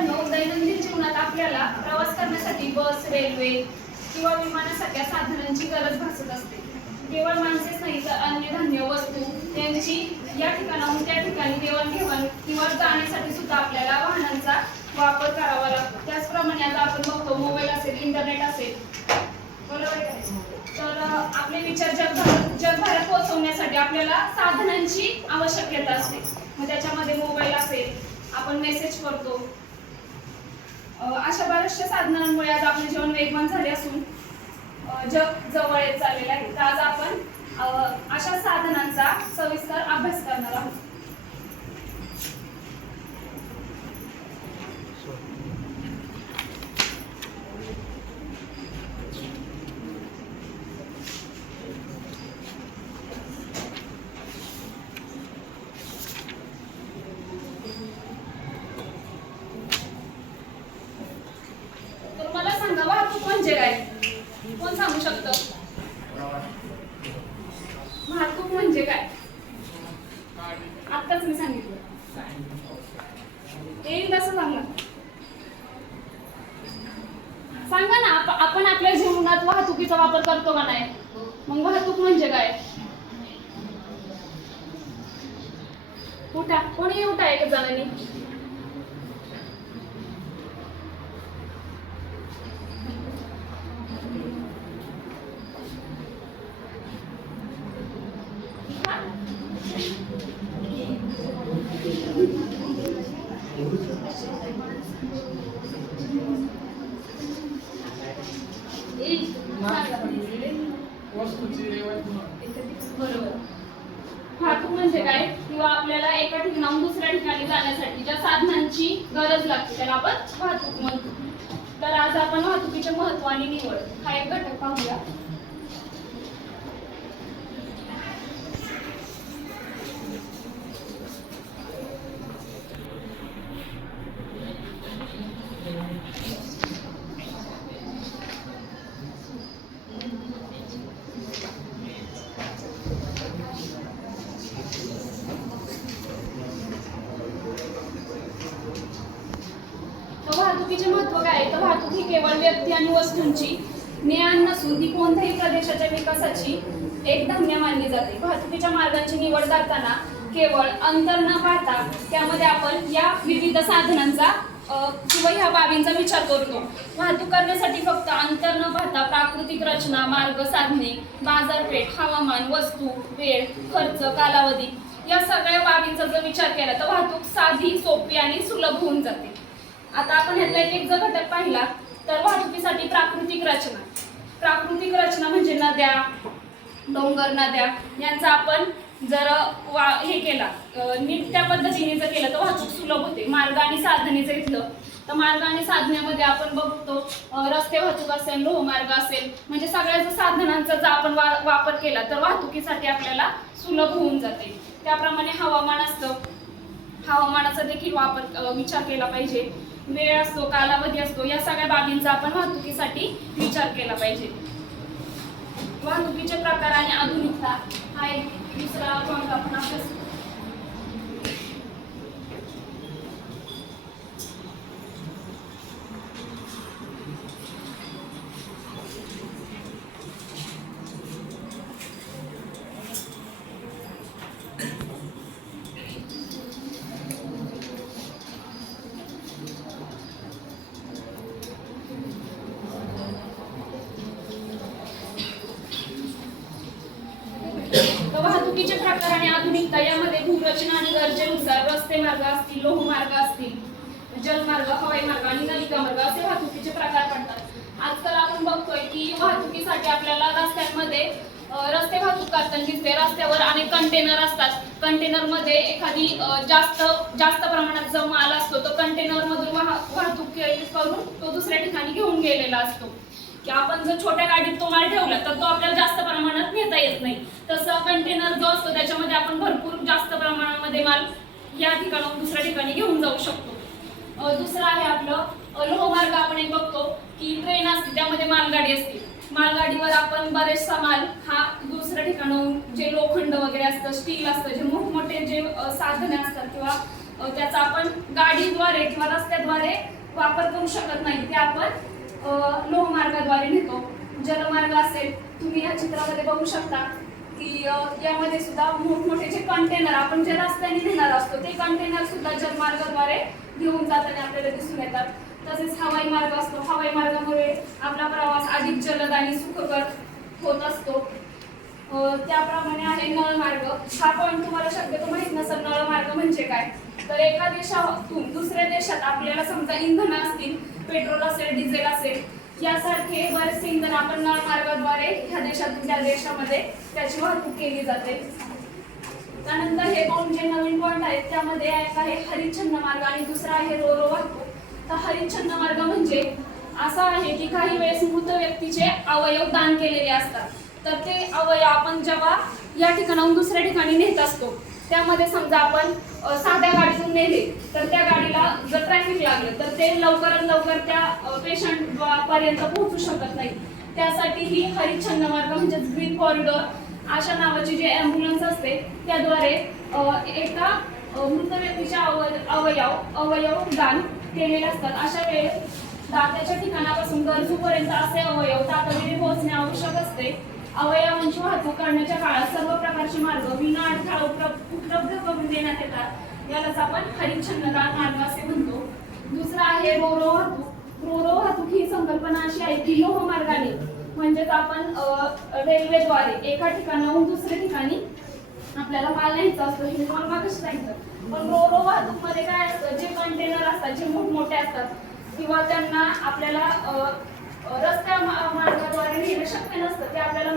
मित्रांनो, दैनंदिन जीवनात आपल्याला प्रवास करण्यासाठी बस, रेल्वे किंवा विमानासारख्या साधनांची गरज भासत असते. केवळ माणसेच नाही तर अन्नधान्य, वस्तू यांची या ठिकाणाहून त्या ठिकाणी देवाणघेवाण किंवा जाण्यासाठी सुद्धा आपल्याला वाहनांचा वापर करावा लागतो. त्याचप्रमाणे आता आपण बघतो मोबाईल असेल, इंटरनेट असेल, बरोबर आहे. तर आपले विचार जगभरात पोहोचवण्यासाठी आपल्याला साधनांची आवश्यकता असते. मग त्याच्यामध्ये मोबाईल असेल, आपण मेसेज करतो. अशा बऱ्याचशा साधनांमुळे आज आपले जीवन वेगवान झाले असून जग जवळ येत चाललेलं आहे. तर आज आपण अशा साधनांचा सविस्तर अभ्यास करणार आहोत. तर मला सांगा, वाहतूक म्हणजे काय? कोण सांगू शकतं? वाहतूक म्हणजे काय? आत्ताच मी सांगितलं. येईल तसं सांगा. सांगा ना, आपण आपल्या जीवनात वाहतुकीचा वापर करतो का नाही? मग वाहतूक म्हणजे काय? उठा, कोणी उठा एक जणांनी. बरोबर. वाहतूक म्हणजे काय? किंवा आपल्याला एका ठिकाणाहून दुसऱ्या ठिकाणी जाण्यासाठी ज्या साधनांची गरज लागते त्याला आपण वाहतूक म्हणतो. तर आज आपण वाहतुकीचे महत्त्व आणि निवड हा एक घटक पाहूया. वाहतुकीचे महत्त्व काय आहे? तर वाहतूक ही केवळ व्यक्ती आणि वस्तूंची ने-आण नसून ती कोणत्याही प्रदेशाच्या विकासाची एक धान्य मानली जाते. वाहतुकीच्या मार्गांची निवड करताना केवळ अंतर न पाहता त्यामध्ये आपण या विविध साधनांचा किंवा ह्या बाबींचा विचार करतो. वाहतूक करण्यासाठी फक्त अंतर न पाहता प्राकृतिक रचना, मार्ग, साधने, बाजारपेठ, हवामान, वस्तू, वेळ, खर्च, कालावधी या सगळ्या बाबींचा जर विचार केला तर वाहतूक साधी, सोपी आणि सुलभ होऊन जाते. आता आपण ह्यातला एक जर घटक पाहिला तर वाहतुकीसाठी प्राकृतिक रचना. प्राकृतिक रचना म्हणजे नद्या, डोंगर, नद्या यांचा आपण जर हे केला नीट त्या पद्धतीने जर केलं तर वाहतूक सुलभ होते. मार्ग आणि साधने जर घेतलं तर मार्ग आणि साधण्यामध्ये आपण बघतो रस्ते वाहतूक असेल, लोहमार्ग असेल, म्हणजे सगळ्या जर साधनांचा जर आपण वापर केला तर वाहतुकीसाठी आपल्याला सुलभ होऊन जाते. त्याप्रमाणे हवामान असतं, हवामानाचा देखील विचार केला पाहिजे. वेळ असतो, कालावधी असतो, या सगळ्या बाबींचा आपण वाहतुकीसाठी विचार केला पाहिजे. वाहतुकीचे प्रकार आणि आधुनिकता हा एक दुसरा भाग आपण अभ्यास करू. वाहतुकीचे प्रकार आणि आधुनिकता यामध्ये भूरचना आणि गरजेनुसार रस्ते मार्ग असतील, लोहमार्ग असतील, जलमार्ग, हवाई मार्ग आणि नलिका मार्ग असे वाहतुकीचे प्रकार पडतात. आजकाल आपण बघतोय की वाहतुकीसाठी आपल्याला रस्त्यांमध्ये रस्ते वाहतूक करताना दिसते. रस्त्यावर अनेक कंटेनर असतात. कंटेनरमध्ये एखादी जास्त प्रमाणात जो माल असतो तो कंटेनरमधून वाहतूक करून तो दुसऱ्या ठिकाणी घेऊन गेलेला असतो. की आपण जर छोट्या गाडीत तो माल ठेवला तर तो आपल्याला जास्त प्रमाणात नेता येत नाही. तसं कंटेनर जो असतो त्याच्यामध्ये आपण भरपूर जास्त प्रमाणामध्ये माल या ठिकाणाहून दुसऱ्या ठिकाणी घेऊन जाऊ शकतो. दुसरं आहे आपलं लोहमार्ग. आपण एक बघतो की ट्रेन असते त्यामध्ये मालगाडी असते. मालगाडीवर आपण बरेचसा माल हा दुसऱ्या ठिकाणाहून जे लोखंड वगैरे असतं, स्टील असतं, जे मोठमोठे जे साधने असतात किंवा त्याचा आपण गाडीद्वारे किंवा रस्त्याद्वारे वापर करू शकत नाही, ते आपण लोहमार्गाद्वारे नेतो. जलमार्ग असेल, तुम्ही या चित्रामध्ये बघू शकता की यामध्ये सुद्धा मोठमोठे जे कंटेनर आपण जे रस्त्याने नेणार असतो ते कंटेनर सुद्धा जलमार्गाद्वारे घेऊन जाताना आपल्याला दिसून येतात. तसेच हवाई मार्ग असतो, हवाई मार्गामुळे आपला प्रवास अधिक जलद आणि सुखकर होत असतो. त्याप्रमाणे आहे नळमार्ग. हा पॉईंट तुम्हाला शक्यतो माहित नसेल, नळमार्ग म्हणजे काय. तर एका देशातून दुसऱ्या देशात आपल्याला समजा इंधन असतील, पेट्रोल असेल, डिझेल असेल, यासारखे बरेचसे इंधन आपण नळमार्गाद्वारे ह्या देशातून त्या देशामध्ये त्याची वाहतूक केली जाते. त्यानंतर हे दोन जे नवीन पॉईंट आहेत त्यामध्ये एक आहे हरितछन्न मार्ग आणि दुसरा आहे रोरो वाहतूक. तर हरितछन्न मार्ग म्हणजे असा आहे की काही वेळेस मृत व्यक्तीचे अवयव दान केलेले असतात, तर ते अवयव आपण जेव्हा या ठिकाणाहून दुसऱ्या ठिकाणी नेत असतो, त्यामध्ये समजा आपण साध्या गाडीतून नेले तर त्या गाडीला जर ट्रॅफिक लागलं तर ते लवकरात लवकर त्या पेशंट पर्यंत पोहोचू शकत नाही. त्यासाठी ही हरितछन्न मार्ग म्हणजे ग्रीन कॉरिडॉर अशा नावाची जी ॲम्ब्युलन्स असते त्याद्वारे एका मृत व्यक्तीचे अवयव दान केलेले असतात. अशा वेळेस दात्याच्या ठिकाणापासून गरजूपर्यंत असे अवयव तातडीने पोहोचणे आवश्यक असते. अवयवांची वाहतूक करण्याच्या काळात सर्व प्रकारचे मार्ग विना अडथळा उपलब्ध करून देण्यात येतात. यालाच आपण हरितछन्न मार्ग असे म्हणतो. दुसरा आहे रोरो वाहतूक. रोरो वाहतूक ही संकल्पना अशी आहे की लोहमार्गाने म्हणजेच आपण रेल्वेद्वारे एका ठिकाणाहून दुसऱ्या ठिकाणी आपल्याला माल न्यायचा असतो, हे तुम्हाला मागच सांगितलं. पण रोरो वाहतूक मध्ये काय असतं, जे कंटेनर असतात, जे मोठमोठे असतात किंवा त्यांना आपल्याला रस्त्या मार्गाद्वारे नेणं शक्य नसतं, ते आपल्याला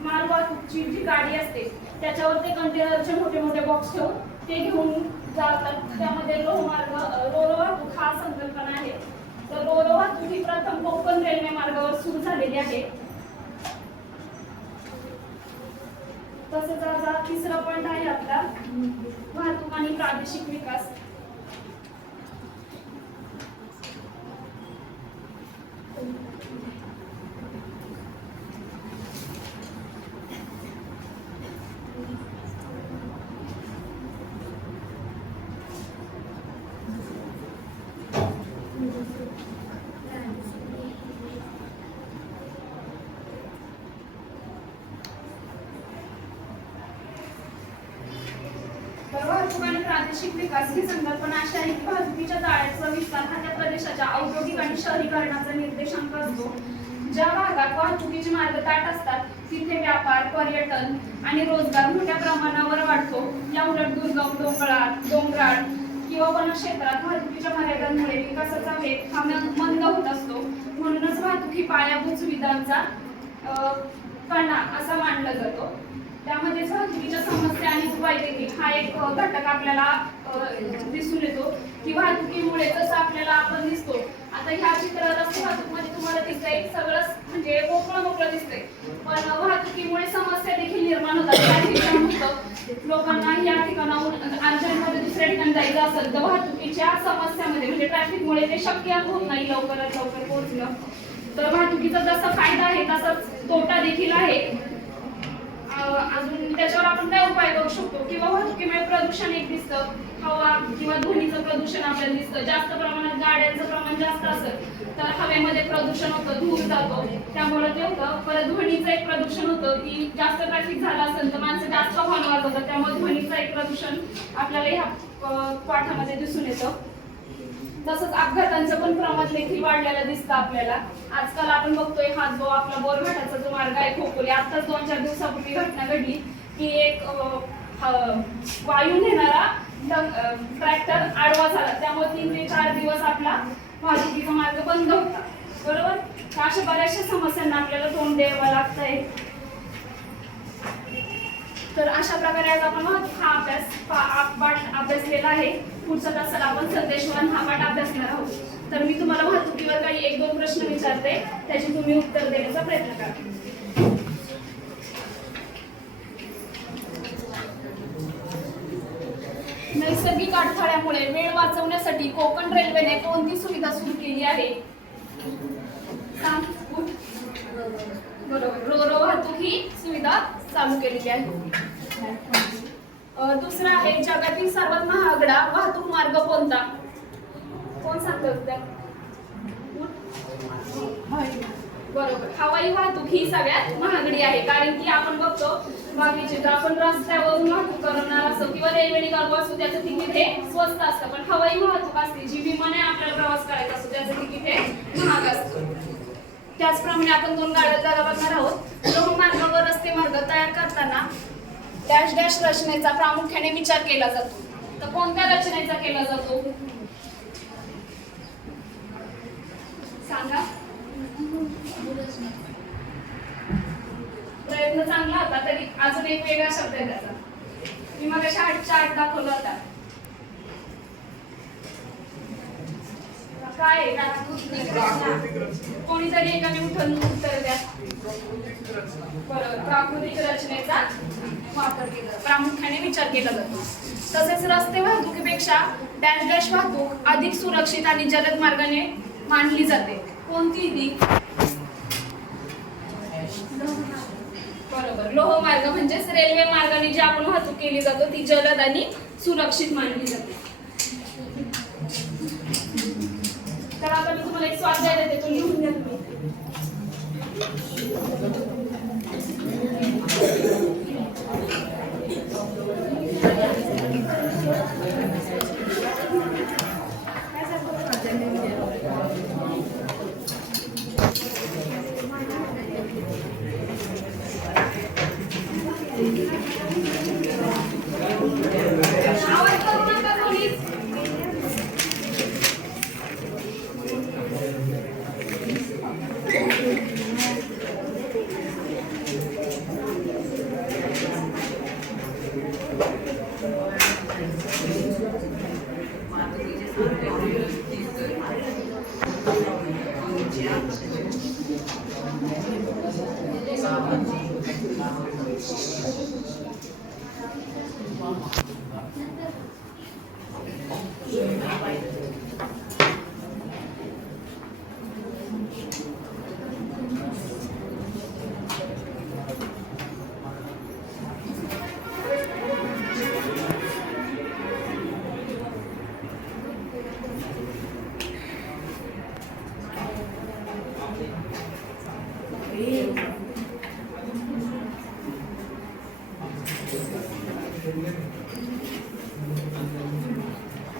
माल वाहतूकची जी गाडी असते त्याच्यावर ते कंटेनरचे मोठे मोठे बॉक्स ठेवून ते घेऊन जातात. त्यामध्ये रोरो वाहतूक हा संकल्पना आहे. तर रोरो वाहतूक ही प्रथम कोकण रेल्वे मार्गावर सुरू झालेली आहे. तसेच आता तिसरा पॉईंट आहे आपला वाहतूक आणि प्रादेशिक विकास. वाहतूक आणि प्रादेशिक विकास ही संकल्पना अशी आहे की वाहतुकीच्या जाळ्याचा विस्तार हा त्या प्रदेशाच्या औद्योगिक आणि शहरीकरणाचा निर्देशांक असतो. ज्या भागात वाहतुकीचे मार्ग दाट असतात तिथे व्यापार, पर्यटन आणि रोजगार मोठ्या प्रमाणावर वाढतो. या उलट दुर्गम, डोंगराळ किंवा वनक्षेत्रात वाहतुकीच्या मर्यादांमुळे विकासाचा वेग हा मंद होत असतो. म्हणूनच वाहतूक ही पायाभूत सुविधांचा कणा असा मानला जातो. त्यामध्ये वाहतुकीच्या समस्या आणि उपाय देखील हा एक घटक आपल्याला दिसून येतो की वाहतुकीमुळे जसं आपल्याला आपण दिसतो आता ह्या चित्रात वाहतूक मध्ये तुम्हाला दिसतंय सगळंच म्हणजे मोकळं दिसतंय, पण वाहतुकीमुळे समस्या देखील निर्माण होतात. लोकांना या ठिकाणाहून अर्जंटमध्ये दुसऱ्या ठिकाणी जायचं असेल तर वाहतुकीच्या समस्यामध्ये म्हणजे ट्रॅफिकमुळे ते शक्य होत नाही लवकरात लवकर पोहोचणं. तर वाहतुकीचा जसा फायदा आहे तसाच तोटा देखील आहे. अजून त्याच्यावर आपण काय उपाय करू शकतो किंवा वाहतुकीमुळे प्रदूषण एक दिसतं, हवा किंवा ध्वनीचं प्रदूषण आपल्याला दिसतं. जास्त प्रमाणात गाड्यांचं प्रमाण जास्त असेल तर हवेमध्ये प्रदूषण होतं, धूर जातो, त्यामुळे ते होतं. परत ध्वनीचं एक प्रदूषण होतं की जास्त ट्रॅफिक झालं असेल तर माणसं जास्त हॉर्न वाजवतात, त्यामुळे ध्वनीचं एक प्रदूषण आपल्याला ह्या पाठामध्ये दिसून येतं. तसंच अपघातांचं पण प्रमाण देखील वाढलेलं दिसतं आपल्याला. आजकाल आपण बघतोय हा जो आपला बोरघाटाचा जो मार्ग आहे खोपोली, आताच 2-4 दिवसापूर्वी घटना घडली की एक वायू नेणारा ट्रॅक्टर आडवा झाला, त्यामुळे 3 ते 4 दिवस आपला वाहतुकीचा मार्ग बंद होता. बरोबर, अशा बऱ्याचशा समस्यांना आपल्याला तोंड द्यावं लागतंय. तर अशा प्रकारे आज आपण हा पाठ अभ्यासलेला आहे. पुढच्या तासाला आपण संदेशवहन हा पाठ अभ्यासणार आहोत. तर मी तुम्हाला वाहतुकीवर काही 1-2 प्रश्न विचारते, त्याची तुम्ही उत्तर देण्याचा प्रयत्न करा. नैसर्गिक अडथळ्यामुळे वेळ वाचवण्यासाठी कोकण रेल्वेने कोणती सुविधा सुरू केली आहे? बरोबर, रोरो वाहतूक ही सुविधा चालू केलेली आहे. दुसरा आहे जगातील सर्वात महागडा वाहतूक मार्ग कोणता? कोण सांगतं त्या? बरोबर, हवाई वाहतूक ही सगळ्यात महागडी आहे. कारण की आपण बघतो बाकीचे तर आपण रस्त्यावरून वाहतूक करणार असो किंवा रेल्वेने करतो असो त्याचं तिकीट हे स्वस्त असतं, पण हवाई वाहतूक असते जी विमाने आपल्याला प्रवास करायचा असतो त्याचं तिकीट हे महाग असतं. त्याचप्रमाणे आपण दोन गाड्या जागा बघणार आहोत. लोहमार्ग व रस्ते मार्ग तयार करताना डॅश डॅश रचनेचा प्रामुख्याने विचार केला जातो. तर कोणत्या रचनेचा केला जातो सांगा? प्रयत्न चांगला होता, तरी अजून एक वेगळा शब्द आहे त्याचा. मी मग चार्ट दाखवला होता. काय कोणीतरी एकाने उठून उत्तर द्या. बरोबर, प्राकृतिक रचनेचा वापर केला, प्रामुख्याने विचार केला जातो. तसेच रस्ते वाहतुकीपेक्षा डॅश डॅश वाहतूक अधिक सुरक्षित आणि जलद मार्गाने मानली जाते. कोणती ती? बरोबर, लोहमार्ग म्हणजेच रेल्वे मार्गाने जी आपण वाहतूक केली जातो ती जलद आणि सुरक्षित मानली जाते. तर आता मी तुम्हाला एक स्वाध्याय देते, तो लिहून घ्या तुम्ही. आवाज करू नका कोणीच.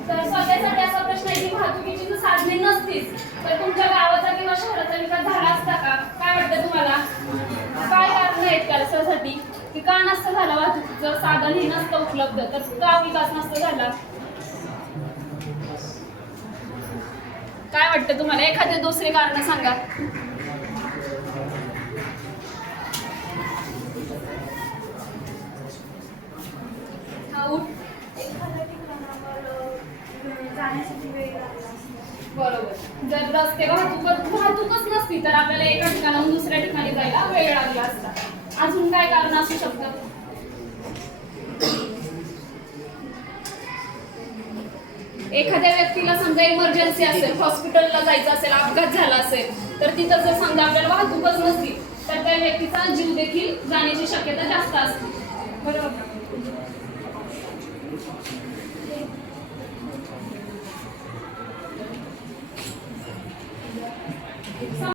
तर स्वतःसाठी असा प्रश्न आहे की वाहतुकीची जर साधने नसतील तर तुमच्या गावाचा किंवा शहराचा विकास झाला असता का? काय वाटतं तुम्हाला? काय कारण आहेत त्यासाठी की का नसतं झाला? वाहतुकीचं साधन हे नसतं उपलब्ध तर का विकास नसतं झाला? काय वाटतं तुम्हाला? एखादे दुसरे कारण सांगा. बरोबर, जर रस्ते वाहतूकच नसती तर आपल्याला एका ठिकाणाहून दुसऱ्या ठिकाणी जायला वेळ लागला असता. अजून काय कारण असू शकतं? एखाद्या व्यक्तीला समजा इमर्जन्सी असेल, हॉस्पिटलला जायचं असेल, अपघात झाला असेल तर तिथं जर समजा आपल्याला वाहतूकच नसती तर त्या व्यक्तीचा जीव देखील जाण्याची शक्यता जास्त असते. बरोबर.